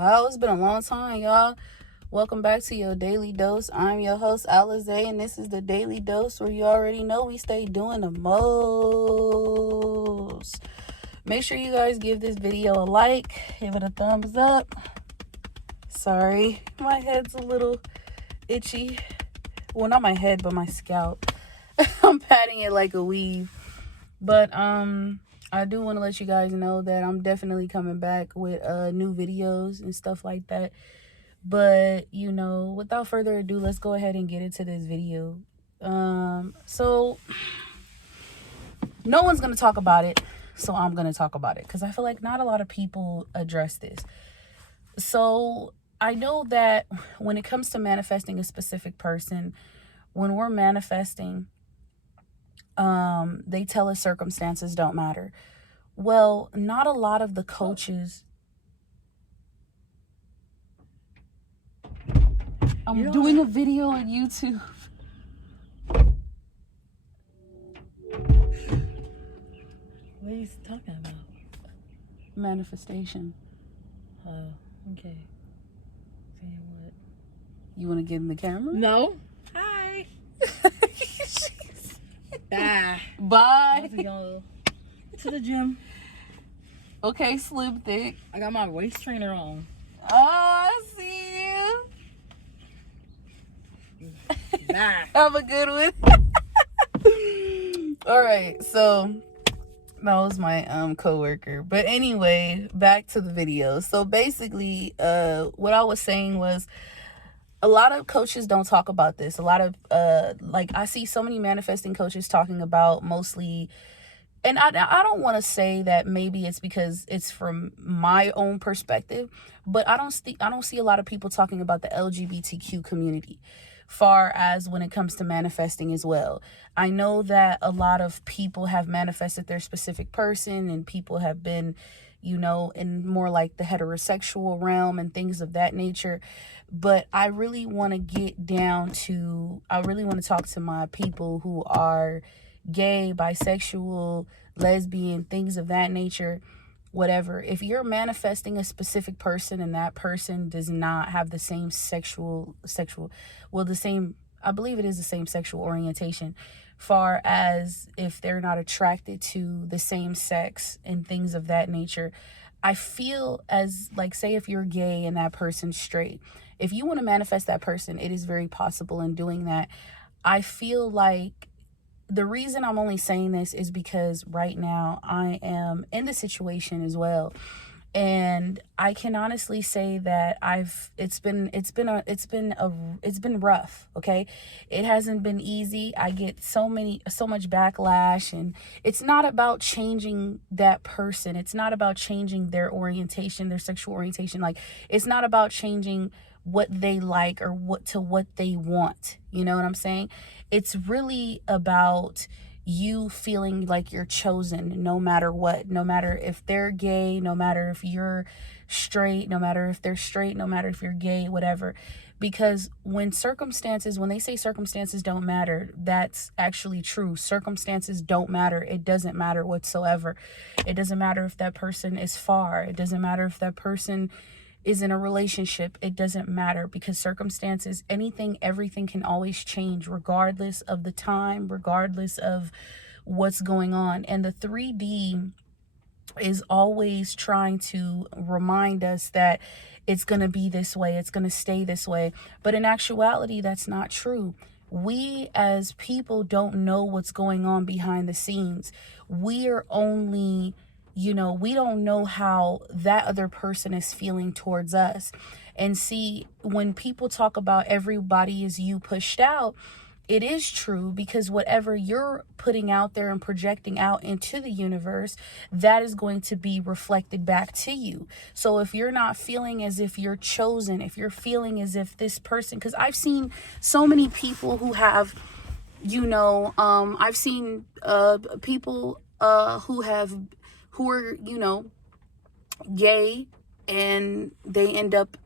Wow, it's been a long time, y'all. Welcome back to your Daily Dose. I'm your host, Alize, and this is the Daily Dose where you already know we stay doing the most. Make sure you guys give this video a like, give it a thumbs up. Sorry, my head's a little itchy. Well, not my head, but my scalp. I'm patting it like a weave. But I do want to let you guys know that I'm definitely coming back with new videos and stuff like that. But, you know, without further ado, let's go ahead and get into this video. So no one's going to talk about it, so I'm going to talk about it because I feel like not a lot of people address this. So I know that when it comes to manifesting a specific person, when we're manifesting, they tell us circumstances don't matter. Well, not a lot of the coaches. I'm doing a video on YouTube. What are you talking about? Manifestation. Oh, okay. Saying what? You want to get in the camera? No. Hi. Bye. Bye. I'm going to the gym. Okay, Slim Thick. I got my waist trainer on. Oh, I see you. Bye. Have a good one. All right, so that was my coworker. But anyway, back to the video. So basically, what I was saying was a lot of coaches don't talk about this. A lot of I see so many manifesting coaches talking about mostly. And I don't want to say that maybe it's because it's from my own perspective, but I don't see a lot of people talking about the LGBTQ community far as when it comes to manifesting as well. I know that a lot of people have manifested their specific person and people have been, you know, in more like the heterosexual realm and things of that nature. But I really want to talk to my people who are gay, bisexual, lesbian, things of that nature, whatever. If you're manifesting a specific person and that person does not have the same I believe it is the same sexual orientation, far as if they're not attracted to the same sex and things of that nature, I feel as like, say if you're gay and that person's straight, if you want to manifest that person, it is very possible in doing that. I feel like the reason I'm only saying this is because right now I am in the situation as well. And I can honestly say that it's been rough. Okay. It hasn't been easy. I get so much backlash, and it's not about changing that person. It's not about changing their orientation, their sexual orientation. Like, it's not about changing what they like or what they want. You know what I'm saying? It's really about you feeling like you're chosen no matter what, no matter if they're gay, no matter if you're straight, no matter if they're straight, no matter if you're gay, whatever. Because when they say circumstances don't matter, that's actually true. Circumstances don't matter. It doesn't matter whatsoever. It doesn't matter if that person is far. It doesn't matter if that person is in a relationship. It doesn't matter, because circumstances, everything can always change regardless of the time, regardless of what's going on. And the 3D is always trying to remind us that it's going to be this way, it's going to stay this way. But in actuality, that's not true. We as people don't know what's going on behind the scenes. We are only, we don't know how that other person is feeling towards us. And see, when people talk about everybody is you pushed out, it is true, because whatever you're putting out there and projecting out into the universe, that is going to be reflected back to you. So if you're not feeling as if you're chosen, if you're feeling as if this person, because I've seen so many people who have, I've seen people who are, gay, and they end up,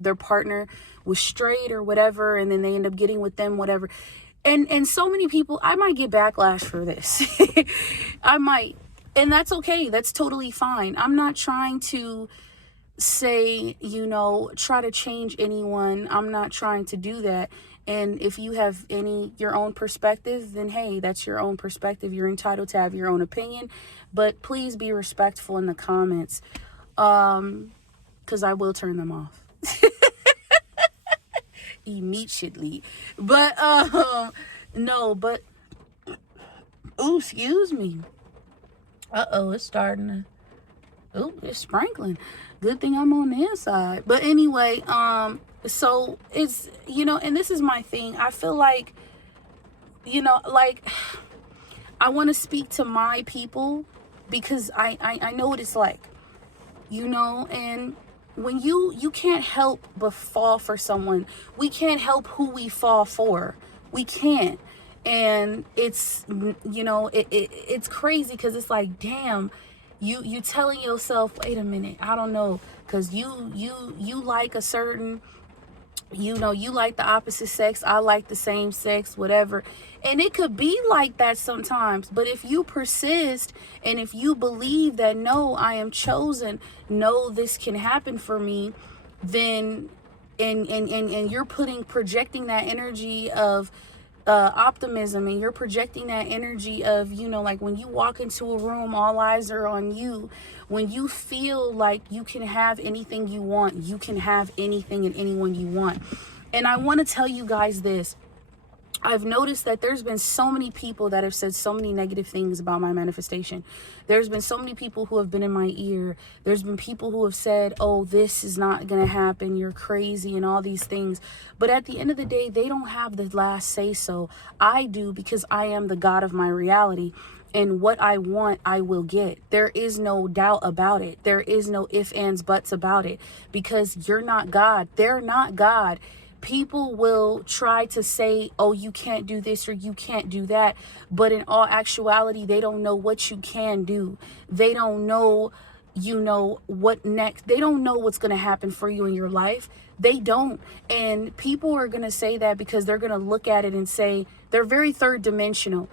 their partner was straight or whatever, and then they end up getting with them, whatever. And so many people, I might get backlash for this. I might. And that's okay. That's totally fine. I'm not trying to say, try to change anyone. I'm not trying to do that. And if you have your own perspective, then hey, that's your own perspective. You're entitled to have your own opinion, but please be respectful in the comments. Because I will turn them off immediately. But no, but oh, excuse me. It's starting to, it's sprinkling. Good thing I'm on the inside. But anyway, so it's, and this is my thing. I feel like, like I want to speak to my people because I know what it's like, and when you can't help but fall for someone. We can't help who we fall for. We can't. And it's, it's crazy because it's like, damn, you telling yourself, wait a minute, I don't know, because you like a certain, you like the opposite sex, I like the same sex, whatever. And it could be like that sometimes, but if you persist and if you believe that, no, I am chosen, no, this can happen for me, then and you're projecting that energy of optimism, and you're projecting that energy of, like when you walk into a room, all eyes are on you. When you feel like you can have anything you want, you can have anything and anyone you want. And I want to tell you guys this. I've noticed that there's been so many people that have said so many negative things about my manifestation. There's been so many people who have been in my ear. There's been people who have said, oh, this is not going to happen, you're crazy, and all these things. But at the end of the day, they don't have the last say so. I do, because I am the God of my reality. And what I want, I will get. There is no doubt about it. There is no ifs, ands, buts about it. Because you're not God. They're not God. People will try to say, oh, you can't do this or you can't do that. But in all actuality, they don't know what you can do. They don't know, what next. They don't know what's going to happen for you in your life. They don't. And people are going to say that because they're going to look at it and say they're very third dimensional.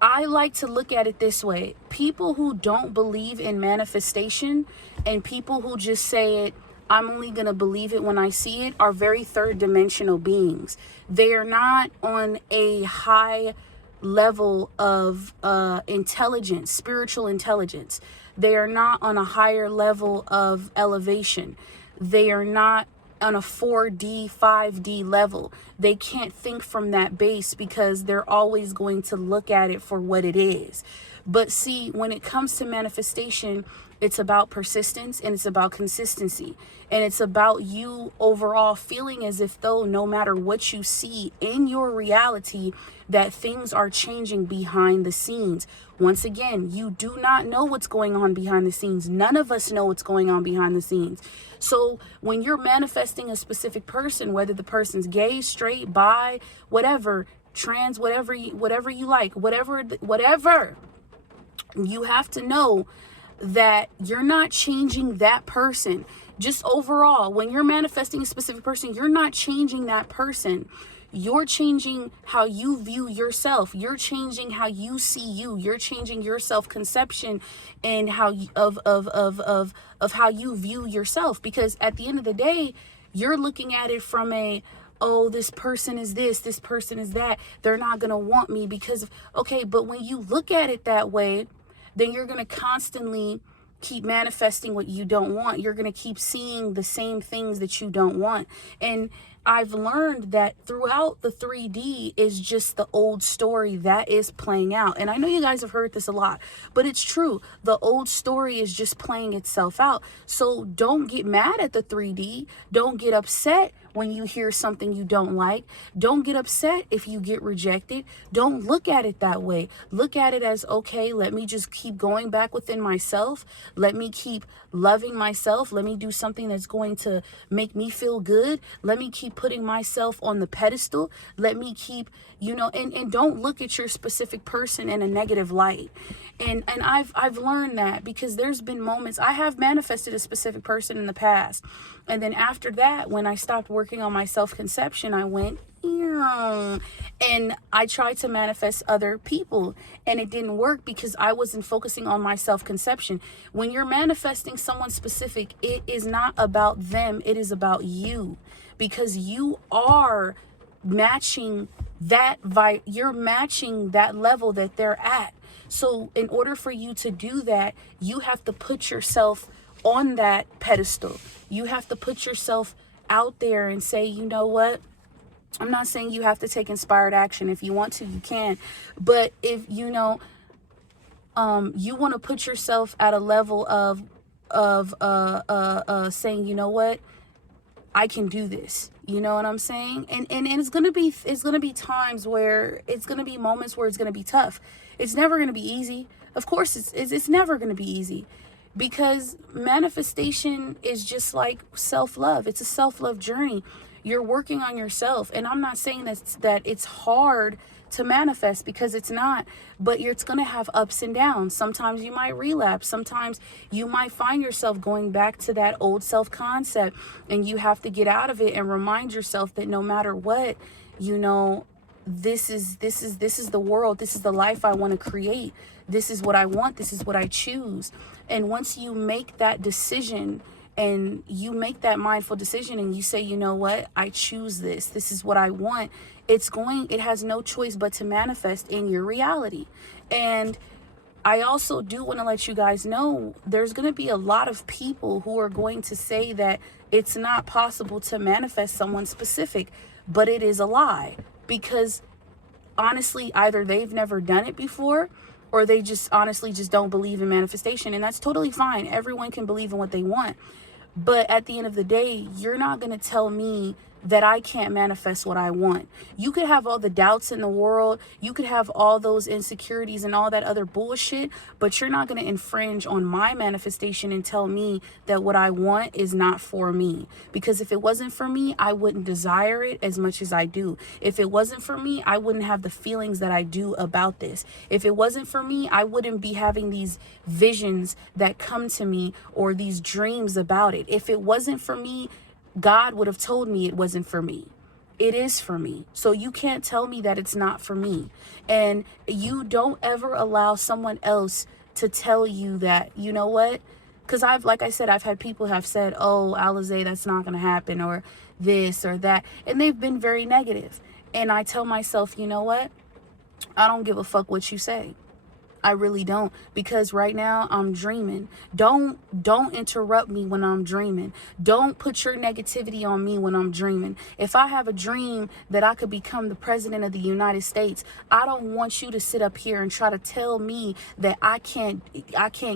I like to look at it this way. People who don't believe in manifestation and people who just say it, I'm only going to believe it when I see it, are very third dimensional beings. They are not on a high level of intelligence, spiritual intelligence. They are not on a higher level of elevation. They are not on a 4D, 5D level. They can't think from that base because they're always going to look at it for what it is. But see, when it comes to manifestation, it's about persistence and it's about consistency. And it's about you overall feeling as if though no matter what you see in your reality, that things are changing behind the scenes. Once again, you do not know what's going on behind the scenes. None of us know what's going on behind the scenes. So when you're manifesting a specific person, whether the person's gay, straight, bi, whatever, trans, whatever you like, whatever, you have to know that you're not changing that person. Just overall, when you're manifesting a specific person, you're not changing that person. You're changing how you view yourself. You're changing how you see you. You're changing your self-conception and how of how you view yourself. Because at the end of the day, you're looking at it from oh, this person is this person is that. They're not going to want me because of, okay, but when you look at it that way, then you're going to constantly keep manifesting what you don't want. You're going to keep seeing the same things that you don't want. And I've learned that throughout the 3D is just the old story that is playing out. And I know you guys have heard this a lot, but it's true. The old story is just playing itself out. So don't get mad at the 3D. Don't get upset when you hear something you don't like. Don't get upset if you get rejected. Don't look at it that way. Look at it as, okay, let me just keep going back within myself. Let me keep loving myself. Let me do something that's going to make me feel good. Let me keep keep putting myself on the pedestal. Let me keep, and don't look at your specific person in a negative light. And I've learned that, because there's been moments I have manifested a specific person in the past. And then after that, when I stopped working on my self-conception, I went, and I tried to manifest other people, and it didn't work because I wasn't focusing on my self-conception. When you're manifesting someone specific, it is not about them, it is about you, because you are matching you're matching that level that they're at. So in order for you to do that, you have to put yourself on that pedestal. You have to put yourself out there and say, you know what? I'm not saying you have to take inspired action. If you want to, you can. But if you want to put yourself at a level of saying, you know what, I can do this. You know what I'm saying? And it's gonna be times where it's gonna be moments where it's gonna be tough. It's never gonna be easy. Of course, it's never gonna be easy, because manifestation is just like self-love. It's a self-love journey. You're working on yourself. And I'm not saying that it's hard to manifest, because it's not, but it's going to have ups and downs. Sometimes you might relapse. Sometimes you might find yourself going back to that old self-concept, and you have to get out of it and remind yourself that no matter what, this is the world. This is the life I want to create. This is what I want. This is what I choose. And once you make that decision, and you make that mindful decision, and you say, you know what, I choose this. This is what I want. It has no choice but to manifest in your reality. And I also do want to let you guys know, there's going to be a lot of people who are going to say that it's not possible to manifest someone specific, but it is a lie, because honestly, either they've never done it before, or they just honestly just don't believe in manifestation. And that's totally fine. Everyone can believe in what they want. But at the end of the day, you're not going to tell me that I can't manifest what I want. You could have all the doubts in the world. You could have all those insecurities and all that other bullshit, but you're not going to infringe on my manifestation and tell me that what I want is not for me. Because if it wasn't for me, I wouldn't desire it as much as I do. If it wasn't for me, I wouldn't have the feelings that I do about this. If it wasn't for me, I wouldn't be having these visions that come to me, or these dreams about it. If it wasn't for me, God would have told me it wasn't for me. It is for me. So you can't tell me that it's not for me. And you don't ever allow someone else to tell you that, you know what? Because like I said, I've had people have said, oh, Alizé, that's not going to happen, or this or that. And they've been very negative. And I tell myself, you know what? I don't give a fuck what you say. I really don't, because right now I'm dreaming. Don't interrupt me when I'm dreaming. Don't put your negativity on me when I'm dreaming. If I have a dream that I could become the president of the United States, I don't want you to sit up here and try to tell me that I can't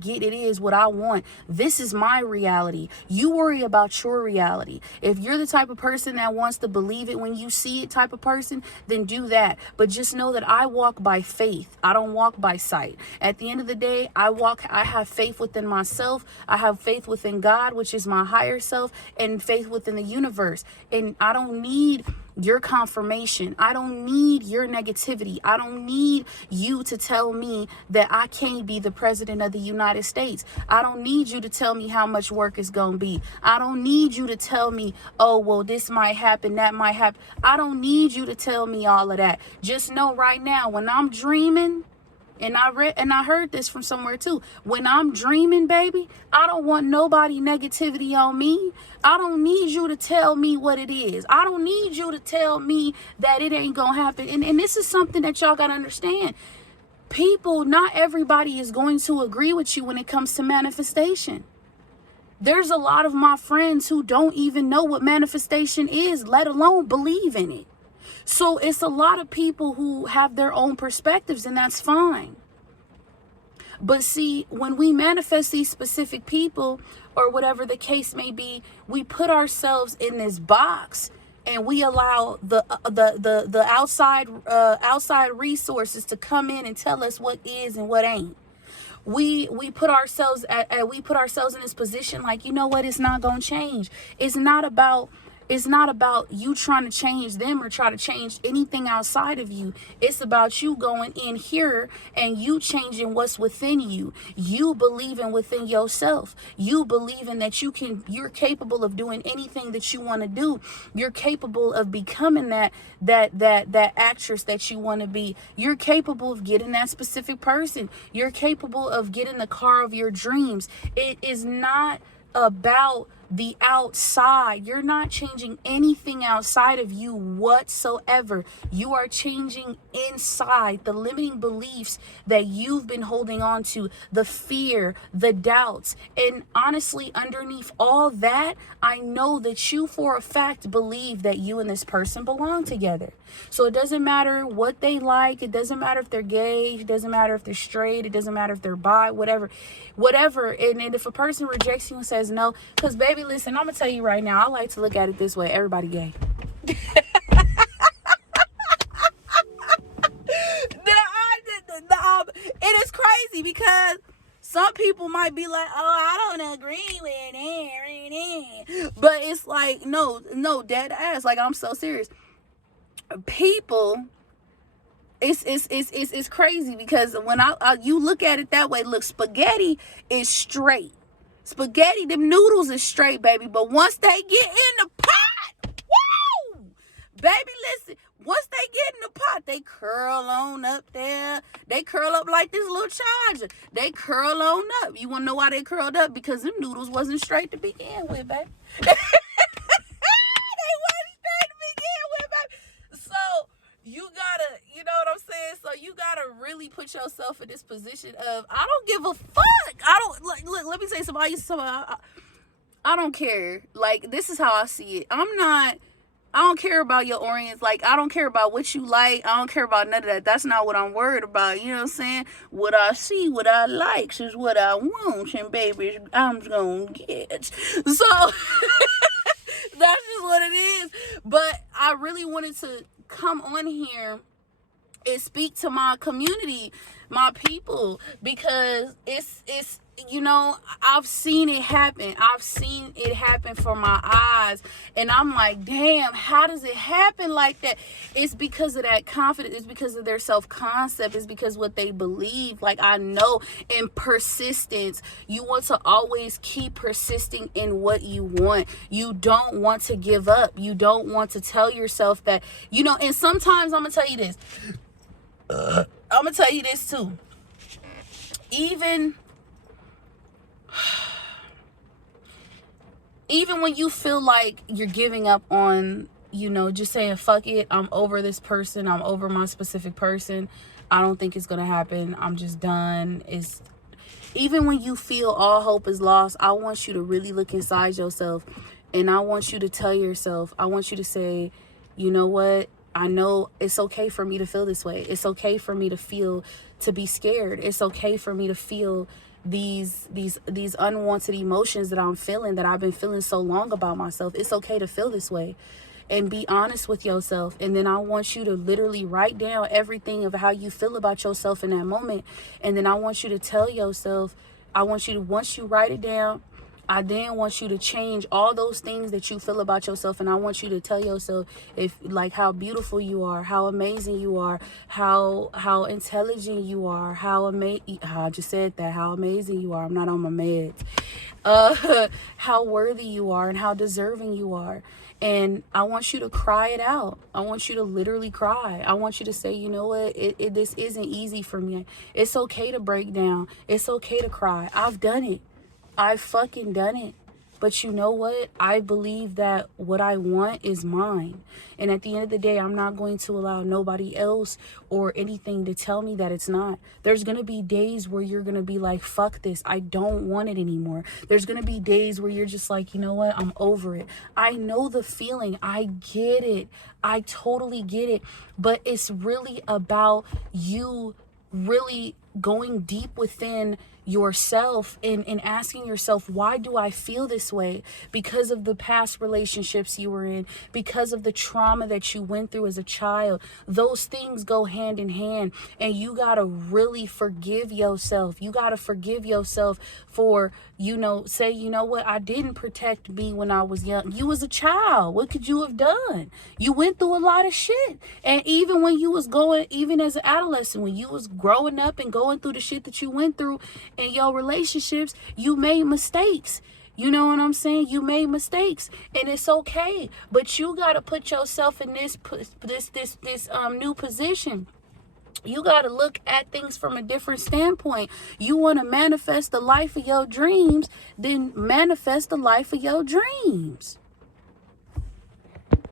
get it is what I want. This is my reality. You worry about your reality. If you're the type of person that wants to believe it when you see it type of person, then do that. But just know that I walk by faith. I don't walk by sight. At the end of the day, I have faith within myself. I have faith within God, which is my higher self, and faith within the universe. And I don't need your confirmation. I don't need your negativity. I don't need you to tell me that I can't be the president of the United States. I don't need you to tell me how much work it's going to be. I don't need you to tell me, oh, well, this might happen, that might happen. I don't need you to tell me all of that. Just know right now, when I'm dreaming, and I heard this from somewhere too. When I'm dreaming, baby, I don't want nobody negativity on me. I don't need you to tell me what it is. I don't need you to tell me that it ain't gonna happen. And this is something that y'all gotta understand. People, not everybody is going to agree with you when it comes to manifestation. There's a lot of my friends who don't even know what manifestation is, let alone believe in it. So it's a lot of people who have their own perspectives, and that's fine. But see, when we manifest these specific people, or whatever the case may be, we put ourselves in this box, and we allow the outside resources to come in and tell us what is and what ain't. We put ourselves in this position like, you know what, it's not gonna change. It's not about It's not about you trying to change them or try to change anything outside of you. It's about you going in here and you changing what's within you. You believing within yourself. You believing that you're capable of doing anything that you want to do. You're capable of becoming that actress that you want to be. You're capable of getting that specific person. You're capable of getting the car of your dreams. It is not about the outside. You're not changing anything outside of you whatsoever. You are changing inside the limiting beliefs that you've been holding on to, the fear, the doubts. And honestly, underneath all that, I know that you for a fact believe that you and this person belong together. So it doesn't matter what they like. It doesn't matter if they're gay. It doesn't matter if they're straight. It doesn't matter if they're bi, whatever. And if a person rejects you and says no, because baby, listen, I'm going to tell you right now, I like to look at it this way. Everybody gay. It is crazy because some people might be like, oh, I don't agree with it. But it's like, no, dead ass. Like, I'm so serious. People, it's crazy because when you look at it that way, look, spaghetti is straight. Spaghetti, them noodles is straight, baby. But once they get in the pot, woo! Baby, listen, once they get in the pot, they curl on up there. They curl up like this little charger. They curl on up. You want to know why they curled up? Because them noodles wasn't straight to begin with, baby. They wasn't straight to begin with, baby. So you gotta, you know what I'm saying? So you gotta really put yourself in this position of, I don't give a fuck. I don't, look, let me say something. I don't care. Like, this is how I see it. I don't care about your orients. Like, I don't care about what you like. I don't care about none of that. That's not what I'm worried about. You know what I'm saying? What I see, what I like is what I want. And baby, I'm gonna get. So, that's just what it is. But I really wanted to come on here and speak to my community, my people, because it's you know, I've seen it happen. I've seen it happen for my eyes, and I'm like, damn, how does it happen like that? It's because of that confidence. It's because of their self-concept. It's because what they believe. Like, I know, in persistence, you want to always keep persisting in what you want. You don't want to give up. You don't want to tell yourself that, you know, and sometimes I'm gonna tell you this. I'm gonna tell you this too. Even when you feel like you're giving up on, you know, just saying, fuck it, I'm over this person, I'm over my specific person, I don't think it's gonna happen, I'm just done. Even when you feel all hope is lost, I want you to really look inside yourself, and I want you to tell yourself, I want you to say, you know what, I know it's okay for me to feel this way. It's okay for me to be scared. It's okay for me to feel these unwanted emotions that I'm feeling, that I've been feeling so long about myself. It's okay to feel this way, and be honest with yourself. And then I want you to literally write down everything of how you feel about yourself in that moment. And then I want you to tell yourself, once you write it down, I then want you to change all those things that you feel about yourself, and I want you to tell yourself, how beautiful you are, how amazing you are, how intelligent you are, how I just said that, how amazing you are. I'm not on my meds. How worthy you are and how deserving you are. And I want you to cry it out. I want you to literally cry. I want you to say, you know what, this isn't easy for me. It's okay to break down. It's okay to cry. I've done it. I fucking done it. But you know what? I believe that what I want is mine. And at the end of the day, I'm not going to allow nobody else or anything to tell me that it's not. There's going to be days where you're going to be like, fuck this. I don't want it anymore. There's going to be days where you're just like, you know what? I'm over it. I know the feeling. I get it. I totally get it. But it's really about you really going deep within yourself and asking yourself, why do I feel this way? Because of the past relationships you were in, because of the trauma that you went through as a child. Those things go hand in hand, and you gotta really forgive yourself. You gotta forgive yourself for, say, you know what, I didn't protect me when I was young. You was a child. What could you have done? You went through a lot of shit. And even when you was even as an adolescent, when you was growing up and going through the shit that you went through in your relationships, you made mistakes. You know what I'm saying? You made mistakes, and it's okay. But you gotta put yourself in this new position. You got to look at things from a different standpoint. You want to manifest the life of your dreams, then manifest the life of your dreams.